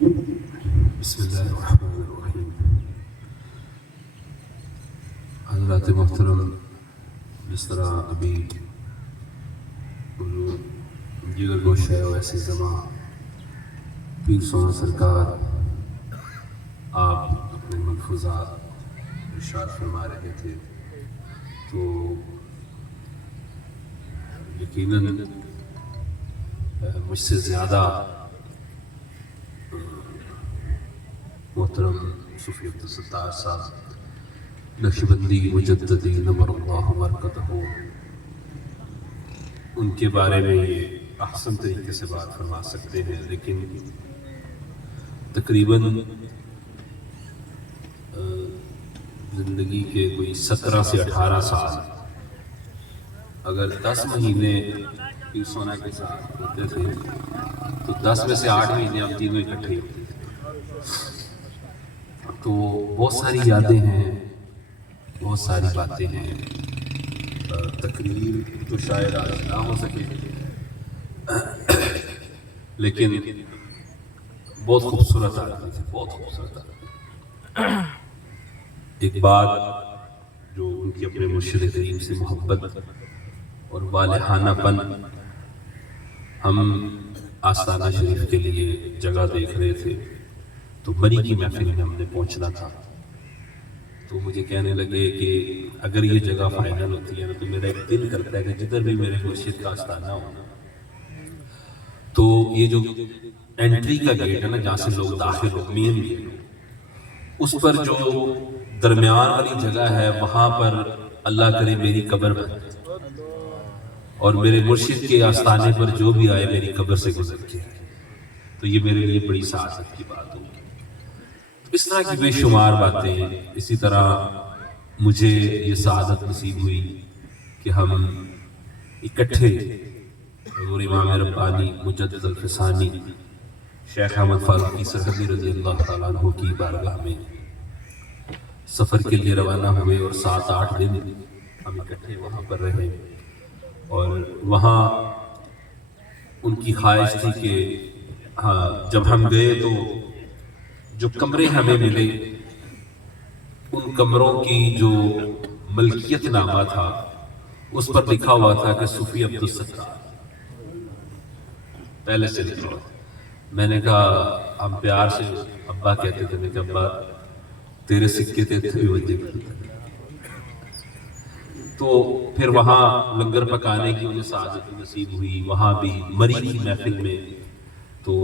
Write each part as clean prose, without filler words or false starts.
بسم اللہ الرحمن الرحیم۔ حضرات محترم، جس طرح ابھی جگر گوشہ ہے ویسے زماں پیر سونا سرکار آپ اپنے ملفوظات ارشاد فرما رہے تھے، تو یقیناً مجھ سے زیادہ محترم صوفی عبدالستار صاحب نقشبندی مجددی نور اللہ برکتہ ان کے بارے میں یہ احسن طریقے سے بات فرما سکتے ہیں، لیکن تقریباً زندگی کے کوئی 17 سے 18 سال اگر 10 مہینے پیر سونا کے ساتھ ہوتے تھے تو 10 میں سے 8 مہینے ہم تینوں اکٹھے ہوتے تھے، تو بہت ساری یادیں ہیں، بہت ساری باتیں ہیں۔ تقریر تو شاید آج نہ ہو سکے، لیکن بہت خوبصورت آدمی تھے، بہت خوبصورت آدمی۔ ایک بات جو ان کی اپنے مرشد کریم سے محبت اور والہانہ پن، ہم آستانہ شریف کے لیے جگہ دیکھ رہے تھے تو مری کی محفل میں ہم نے پہنچنا تھا، تو مجھے کہنے لگے کہ اگر یہ جگہ فائنل ہوتی ہے نا تو میرا ایک دل کرتا ہے کہ جدھر بھی میرے مرشد کا آستانہ ہو تو یہ جو انٹری کا گیٹ ہے نا جہاں سے لوگ داخل ہو، مین گیٹ، اس پر جو درمیان والی جگہ ہے وہاں پر اللہ کرے میری قبر بن اور میرے مرشد کے آستانے پر جو بھی آئے میری قبر سے گزر کے، تو یہ میرے لیے بڑی سعادت کی بات ہوگی۔ اس طرح کی بے شمار باتیں، اسی طرح مجھے یہ سعادت نصیب ہوئی کہ ہم اکٹھے حضور امام ربانی مجدد الفسانی شیخ احمد فاروقی سرحدی رضی اللہ تعالیٰ عنہ کی بارگاہ میں سفر کے لیے روانہ ہوئے، اور 7-8 دن ہم اکٹھے وہاں پر رہے، اور وہاں ان کی خواہش تھی کہ جب ہم گئے تو جو کمرے ہمیں ملے ان کمروں کی جو ملکیت نامہ تھا اس پر لکھا ہوا تھا کہ صوفی عبدالستار، پہلے سے لکھا ہوا تھا۔ میں نے کہا، ہم پیار سے ابا کہتے تھے، میں کہا ابا تیرے سکے تھے بھی وجہ تو پھر وہاں لنگر پکانے کی انہیں سعادت نصیب ہوئی، وہاں بھی مری کی محفل میں تو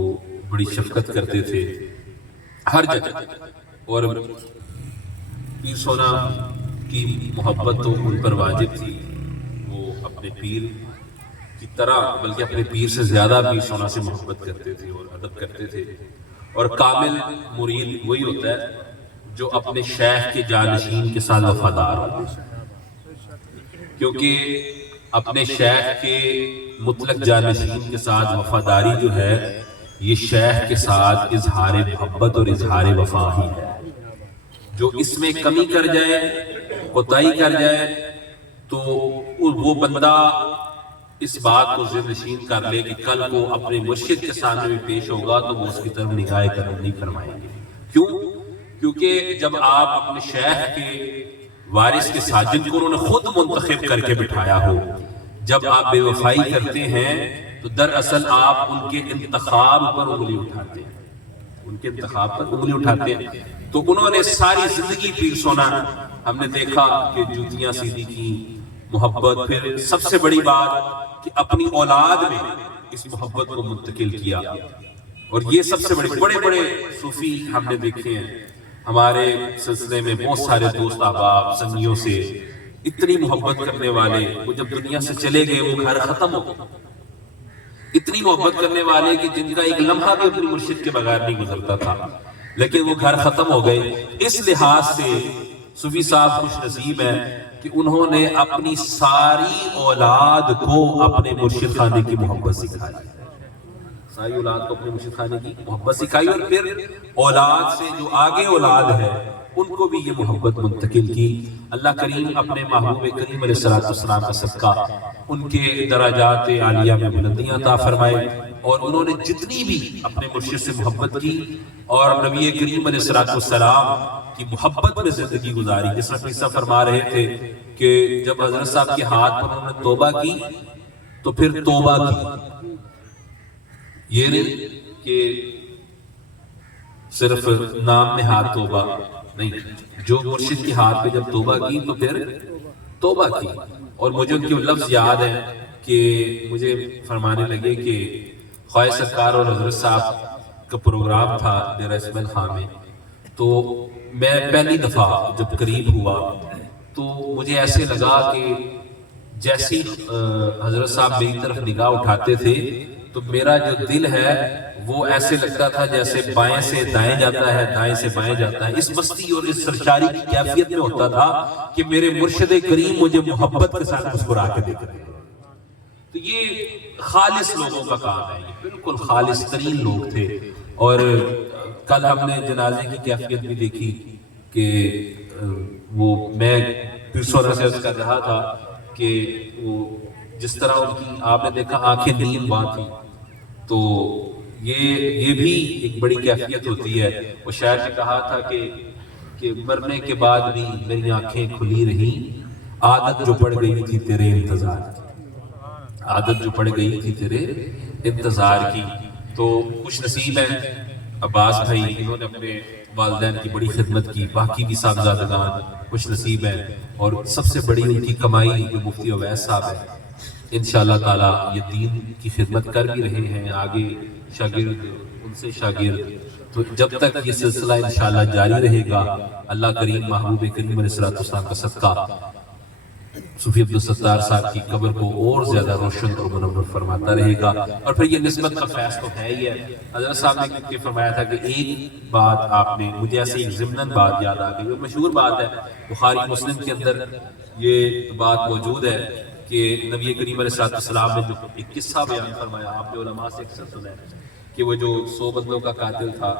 بڑی شفقت کرتے تھے ہر جگہ، اور پیر سونا کی محبت تو ان پر واجب تھی، وہ اپنے پیر کی طرح بلکہ اپنے پیر سے زیادہ پیر سونا سے محبت کرتے تھے اور ادب کرتے تھے، اور کامل مرید وہی ہوتا ہے جو اپنے شیخ کے جانشین کے ساتھ وفادار ہو، کیونکہ اپنے شیخ کے مطلق جانشین کے ساتھ وفاداری جو ہے یہ شیخ کے ساتھ اظہار محبت اور اظہار وفا ہی ہے۔ جو اس میں کمی کر جائے، کوتاہی کر جائے، تو وہ بندہ اس بات کو ذہن نشین کر لے کہ کل کو اپنے مرشد کے سامنے بھی پیش ہوگا تو وہ اس کی طرف نگاہ کرم نہیں فرمائیں گے۔ کیوں؟ کیونکہ جب آپ اپنے شیخ کے وارث کے ساتھ، جن کو انہوں نے خود منتخب کر کے بٹھایا ہو، جب آپ بے وفائی کرتے ہیں تو دراصل آپ ان کے انتخاب پر انگلی اٹھاتے ہیں، ان کے انتخاب پر انگلی اٹھاتے ہیں۔ تو انہوں نے ساری زندگی پیر سونا، ہم نے دیکھا کہ جوتیاں سیدھی کی، محبت، پھر سب سے بڑی بات کہ اپنی اولاد میں اس محبت کو منتقل کیا، اور یہ سب سے بڑے بڑے صوفی ہم نے دیکھے ہیں ہمارے سلسلے میں، بہت سارے دوست احباب سنگیوں سے اتنی محبت کرنے والے، وہ جب دنیا سے چلے گئے وہ گھر ختم ہو گئے، اتنی محبت کرنے والے کہ جن کا ایک لمحہ بھی اپنے مرشد کے بغیر نہیں گزرتا تھا، لیکن وہ گھر ختم ہو گئے۔ اس لحاظ سے صوفی صاحب خوش نصیب ہیں کہ انہوں نے اپنی ساری اولاد کو اپنے مرشد خانے کی محبت سکھائی، ساری اولاد کو اپنے مرشد خانے کی محبت سکھائی، اور پھر اولاد سے جو آگے اولاد ہے ان کو بھی یہ محبت منتقل کی۔ اللہ کریم اپنے محبوب کریم علیہ السلام کا صدقہ ان کے درجات عالیہ میں بلندیاں عطا فرمائے، اور انہوں نے جتنی بھی اپنے مرشد سے محبت کی اور نبی کریم علیہ الصلوۃ والسلام کی محبت میں زندگی گزاری. جس طرح قصہ فرما رہے تھے کہ جب حضرت صاحب کے ہاتھ پر انہوں نے توبہ کی تو پھر توبہ کی. یہ نہیں کہ صرف نام میں ہاتھ توبہ نہیں، جو مرشد کے ہاتھ پہ جب توبہ کی تو پھر توبہ کی. اور مجھے ان کے لفظ یاد ہیں کہ مجھے فرمانے لگے کہ خواجہ سرکار اور حضرت صاحب کا پروگرام تھا ڈیرہ اسماعیل خان میں، تو میں پہلی دفعہ جب قریب ہوا تو مجھے ایسے لگا کہ جیسی حضرت صاحب میری طرف نگاہ اٹھاتے تھے تو میرا جو دل ہے وہ ایسے لگتا تھا جیسے بائیں سے دائیں جاتا ہے، دائیں سے بائیں جاتا ہے. اس مستی اور اس سرشاری کی کیفیت میں ہوتا تھا کہ میرے مرشد کریم مجھے محبت کے ساتھ مسکرا کے دیکھ رہے ہیں. تو یہ خالص لوگوں کا کام ہے، یہ بالکل خالص ترین لوگ تھے. اور کل ہم نے جنازے کی کیفیت بھی دیکھی کہ وہ میں پھر سونا سے عرض کر رہا تھا کہ وہ جس طرح ان کی آپ نے دیکھا آنکھیں نیم باں تھی، تو یہ بھی ایک بڑی کیفیت ہوتی ہے. وہ شاعر نے کہا تھا کہ مرنے کے بعد بھی میری آنکھیں کھلی رہی، عادت جو پڑ گئی تھی تیرے انتظار کی، عادت جو پڑ گئی تھی تیرے انتظار کی. تو خوش نصیب ہیں عباس بھائی، انہوں نے اپنے والدین کی بڑی خدمت کی. باقی بھی صاحبزادگان خوش نصیب ہیں، اور سب سے بڑی ان کی کمائی جو مفتی اویس صاحب ہے، انشاءاللہ تعالی یہ دین کی خدمت کر بھی رہے ہیں. آگے شاگرد ان سے شاگرد، تو جب تک یہ سلسلہ انشاءاللہ جاری رہے گا اللہ کریم محبوب کریم علیہ السلام کا صدقہ صوفی عبدالستار صاحب کی قبر کو اور زیادہ روشن اور منور فرماتا رہے گا. اور پھر یہ نسبت کا فیض تو ہے ہی ہے. حضرت صاحب نے کیونکہ فرمایا تھا کہ ایک بات آپ نے مجھے ایسے ایک ضمناً بات یاد آ گئی، وہ مشہور بات ہے، بخاری مسلم کے اندر یہ بات موجود ہے کہ نبی کریم علیہ السلام نے جو ایک قصہ بیان فرمایا، آپ نے علماء سے اکثر سنا ہے کہ وہ جو 100 بندوں کا قاتل تھا،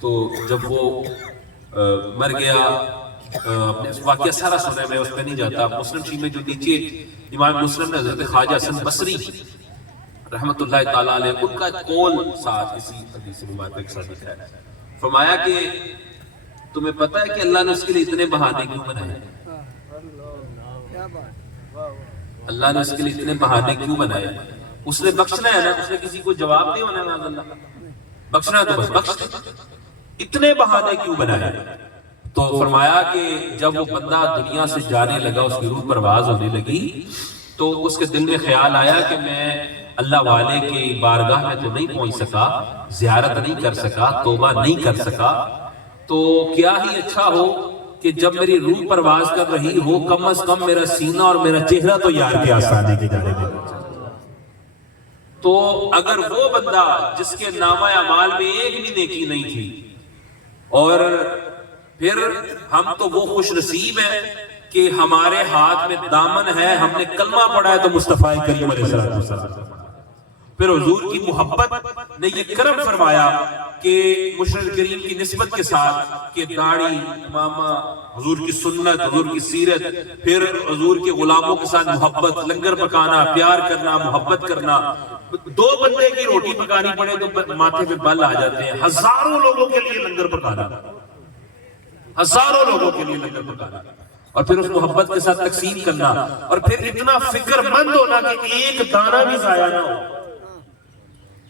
تو جب وہ مر گیا، اپنے واقعہ سارا سنا ہے، میں اس پہ نہیں جاتا. مسلم شریف میں جو نیچے امام مسلم نے حضرت خواجہ حسن بصری رحمت اللہ تعالیٰ علیہ ان کا قول ساتھ اسی حدیث مبارکہ کے ساتھ لکھا ہے. فرمایا کہ تمہیں پتہ ہے کہ اللہ نے اس کے لیے اتنے بہانے کیوں بنائے؟ اللہ نے اس کے لیے اتنے بہانے کیوں بنائے؟ اس نے بخشنا ہے نا، اس نے کسی کو جواب نہیں ہونا ہے، اللہ بخشنا ہے تو بس بخش. اتنے بہانے کیوں بنائے؟ تو فرمایا کہ جب وہ بندہ دنیا سے جانے لگا، اس کی روح پرواز ہونے لگی، تو اس کے دل میں خیال آیا کہ میں اللہ والے کے بارگاہ میں تو نہیں پہنچ سکا، زیارت نہیں کر سکا، توبہ نہیں کر سکا، تو کیا ہی اچھا ہو کہ جب میری روح پرواز کر رہی ہو، کم از کم میرا سینہ اور میرا چہرہ تو یار کے آسانے کی جانب میں. تو اگر وہ بندہ جس کے نامہ اعمال میں ایک بھی نیکی نہیں تھی، اور پھر ہم تو وہ خوش نصیب ہیں کہ ہمارے ہاتھ میں دامن ہے، ہم نے کلمہ پڑھا ہے تو مصطفیٰ کریم علیہ السلام، پھر حضور کی محبت نے یہ کرم فرمایا کہ مشرف کریم کی نسبت کے ساتھ کہ داڑھی، امامہ، حضور کی سنت، حضور کی سیرت، پھر حضور کے غلاموں کے ساتھ محبت، لنگر پکانا، پیار کرنا، محبت کرنا. 2 بندے کی روٹی پکانی پڑے تو ماتھے پہ بل آ جاتے ہیں، ہزاروں لوگوں کے لیے لنگر پکانا، ہزاروں لوگوں کے لیے لنگر پکانا، اور پھر اس محبت کے ساتھ تقسیم کرنا، اور پھر اتنا فکر مند ہونا کہ ایک دانہ بھی ضائع نہ ہو،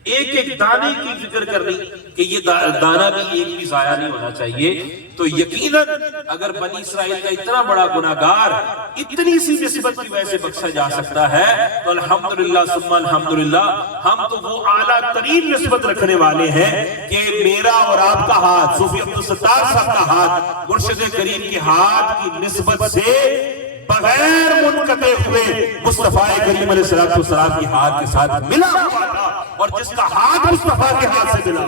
ایک ایک دانے کی فکر کرنی کہ یہ دانہ بھی ایک بھی ضائع نہیں ہونا چاہیے. تو یقیناً اگر بنی اسرائیل کا اتنا بڑا گناہگار اتنی سی نسبت کی وجہ سے بخشا جا سکتا ہے، تو الحمدللہ ثم الحمدللہ ہم تو وہ اعلیٰ ترین نسبت رکھنے والے ہیں کہ میرا اور آپ کا ہاتھ، صوفی عبدالستار صاحب کا ہاتھ، مرشد کریم کے ہاتھ کی نسبت سے بغیر منقطع ہوئے مصطفیٰ کریم علیہ السلام کی ہاتھ کے ساتھ ملا ہوا تھا. اور جس کا ہاتھ مصطفیٰ کے ہاتھ سے ملا،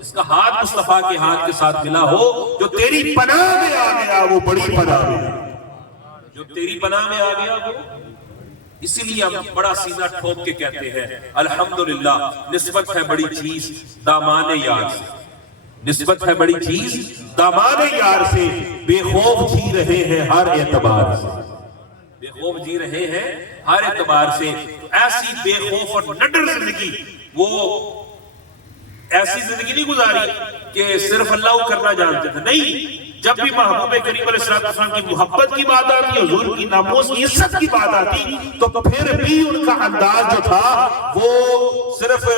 جس کا ہاتھ مصطفیٰ کے ہاتھ کے ساتھ ملا ہو، جو تیری پناہ میں آ گیا وہ بڑی پناہ میں، جو تیری پناہ میں آ گیا وہ. اسی لیے ہم بڑا سینہ ٹھوک کے کہتے ہیں الحمدللہ نسبت ہے بڑی چیز دامان یار سے، نسبت ہے بڑی چیز دامان یار سے، بے خوف جی رہے ہیں ہر اعتبار سے، بے خوف جی رہے ہیں ہر اعتبار سے. ایسی بے خوف اور نڈر زندگی، وہ ایسی زندگی نہیں گزاری کہ صرف اللہ کو کرنا جانتے تھے، نہیں، جب بھی محبوب کریم علیہ السلام کی محبت کی بات آتی، حضور کی ناموس کی عزت کی بات آتی، تو پھر بھی ان کا انداز جو تھا وہ صرف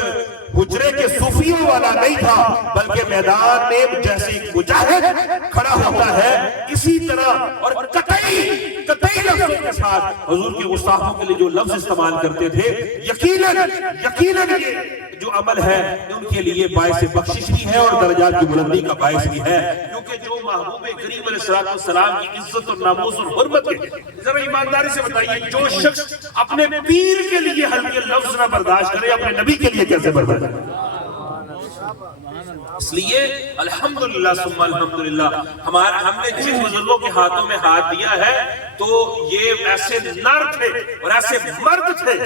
حجرے کے صوفیوں والا نہیں تھا، بلکہ میدان میں جیسے ایک مجاہد کھڑا ہوتا ہے اسی طرح، اور قطعی لفظوں کے ساتھ حضور کے گستاخوں کے لیے جو لفظ استعمال کرتے تھے، یقیناً یہ جو عمل ہے ان کے لیے باعث بخشش بھی ہے اور درجات کی بلندی کا باعث بھی ہے، کیونکہ جو محبوب کریم علیہ السلام کی عزت اور ناموس اور حرمت کے، ذرا ایمانداری سے بتائیے، جو شخص اپنے پیر کے لیے ہلکے لفظ نہ برداشت کرے، اپنے نبی کے لیے کیسے برداشت کرے؟ اس لیے الحمدللہ ثم الحمدللہ ہم نے جن بزرگوں کے ہاتھوں میں ہاتھ دیا ہے تو یہ ایسے نر تھے اور ایسے مرد تھے،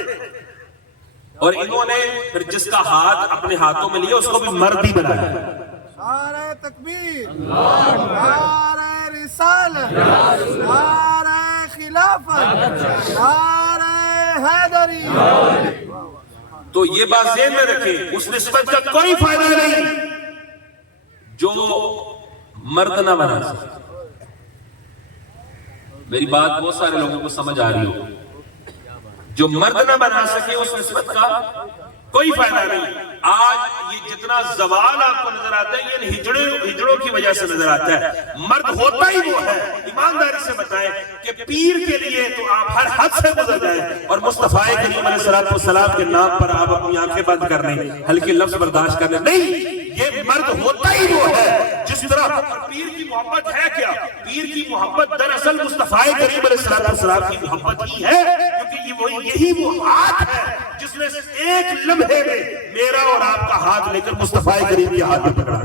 اور انہوں نے پھر جس کا ہاتھ اپنے ہاتھوں میں لیا اس کو بھی مرد ہی بنایا۔ نعرہ تکبیر، نعرہ رسالت، نعرہ خلافت، نعرہ حیدری۔ تو یہ بات ذہن میں رکھیں، اس نسبت کا کوئی فائدہ نہیں جو مرد نہ بنا سکے۔ میری بات بہت سارے لوگوں کو سمجھ آ رہی ہو، جو مرد نہ بنا سکے اس نسبت کا کوئی فائدہ نہیں۔ آج یہ جتنا زوال آپ کو نظر آتا ہے یہ ہجڑوں کی وجہ سے نظر آتا ہے، مرد ہوتا ہی وہ ہے۔ ایمانداری سے بتائیں کہ پیر کے لیے تو آپ ہر حد سے گزر جائیں، اور مصطفیٰ کریم علیہ السلام کے نام پر آپ اپنی آنکھیں بند کر لیں، ہلکے لفظ برداشت کر لیں، نہیں، یہ مرد ہوتا ہی وہ ہے جس طرح پیر کی محبت ہے کیا؟ پیر کی محبت دراصل مصطفیٰ کریم علیہ السلام کی محبت ہی ہے، کیونکہ یہی وہ ہاتھ ہے جس نے ایک لمحے میں میرا اور آپ کا ہاتھ لے کر مصطفیٰ کریم کے ہاتھ میں پکڑا۔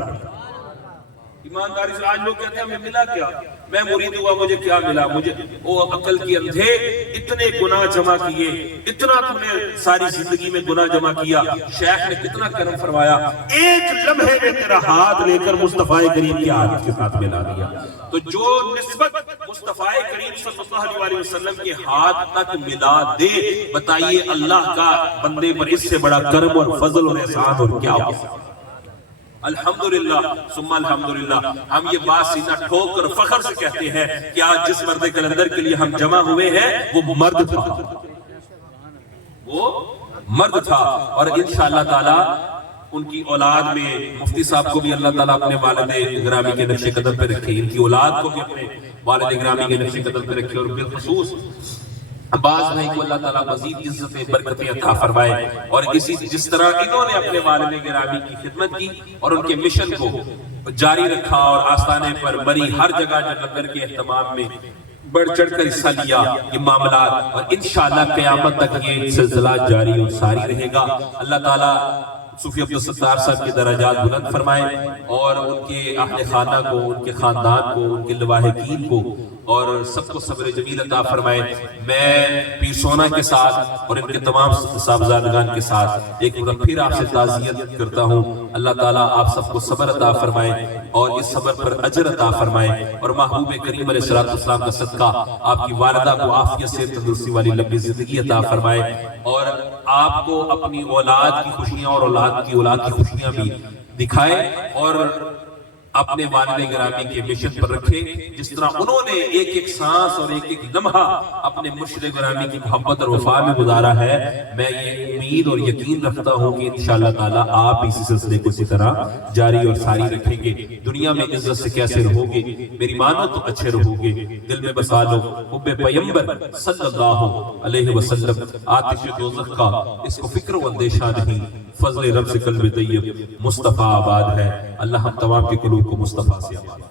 ایمانداری سے آج لوگ کہتے ہیں ہمیں ملا کیا؟ میں مرید ہوا، مجھے کیا ملا؟ مجھے وہ عقل کی اندھے، اتنے گناہ جمع کیے، اتنا تم نے ساری زندگی میں گناہ جمع کیا، شیخ نے کتنا کرم فرمایا، ایک لمحے میں تیرا ہاتھ لے کر مصطفیٰ کریم کے ہاتھ کے ساتھ ملا دیا۔ تو جو نسبت مصطفیٰ کریم صلی اللہ علیہ وسلم کے ہاتھ تک ملا دے، بتائیے اللہ کا بندے پر اس سے بڑا کرم اور فضل اور احسان اور کیا ہو؟ الحمدللہ ثم الحمدللہ۔ ہم یہ بات سینہ ٹھوک کر فخر سے کہتے ہیں کہ آج جس مرد کلندر کے لیے ہم جمع ہوئے ہیں وہ مرد تھا، وہ مرد تھا، اور انشاءاللہ تعالی ان کی اولاد میں مفتی صاحب کو بھی اللہ تعالیٰ اپنے والد گرامی کے نقش قدم پہ رکھے، ان کی اولاد کو بھی اپنے والد گرامی کے نقش قدم پہ رکھے، اور بالخصوص عباس بھائی کو اللہ تعالیٰ مزید عزتیں برکتیں عطا فرمائے، اور جس طرح انہوں نے اپنے والد گرامی کی خدمت کی اور ان کے مشن کو جاری رکھا، اور آستانے پر بری ہر جگہ جو لنگر کے اہتمام میں بڑھ چڑھ کر حصہ لیا، یہ معاملات، اور انشاءاللہ قیامت تک یہ سلسلہ جاری اور ساری رہے گا۔ اللہ تعالیٰ صوفی عبدالستار صاحب کے درجات بلند فرمائے، اور ان کے اہل خانہ کو، ان کے خاندان کو، ان کے لواحقین کو، اور سب کو صبر جمیل عطا فرمائے۔ میں پیر سونا کے ساتھ اور ان کے تمام صاحبزادگان کے ساتھ ایک بار پھر آپ سے تعزیت کرتا ہوں، اللہ تعالیٰ آپ سب کو صبر عطا فرمائے اور اس صبر پر اجر عطا فرمائے، اور محبوب کریم علیہ السلام کا صدقہ آپ کی والدہ کو عافیت سے تندرستی والی لمبی زندگی عطا فرمائے، اور آپ کو اپنی اولاد کی خوشیاں اور اولاد کی خوشیاں بھی دکھائے، اور اپنے والد گرامی کے مشن پر رکھے، جس طرح انہوں نے ایک ایک سانس اور ایک ایک لمحہ اپنے مرشد گرامی کی محبت اور وفا میں گزارا ہے۔ میں یہ امید اور یقین رکھتا ہوں کہ انشاءاللہ تعالیٰ آپ اسی سلسلے کو اسی طرح جاری اور ساری رکھیں گے۔ دنیا میں عزت سے کیسے رہو گے؟ میری مانو تو اچھے رہو گے، دل میں بسا لو حب پیمبر صلی اللہ علیہ وسلم، آتش دوزخ کا اس کو فکر و اندیشہ نہیں، فضل رب سے قلب طیب مصطفیٰ آباد ہے۔ اللہ ہم تمام کے قلوب کو مصطفیٰ سے آباد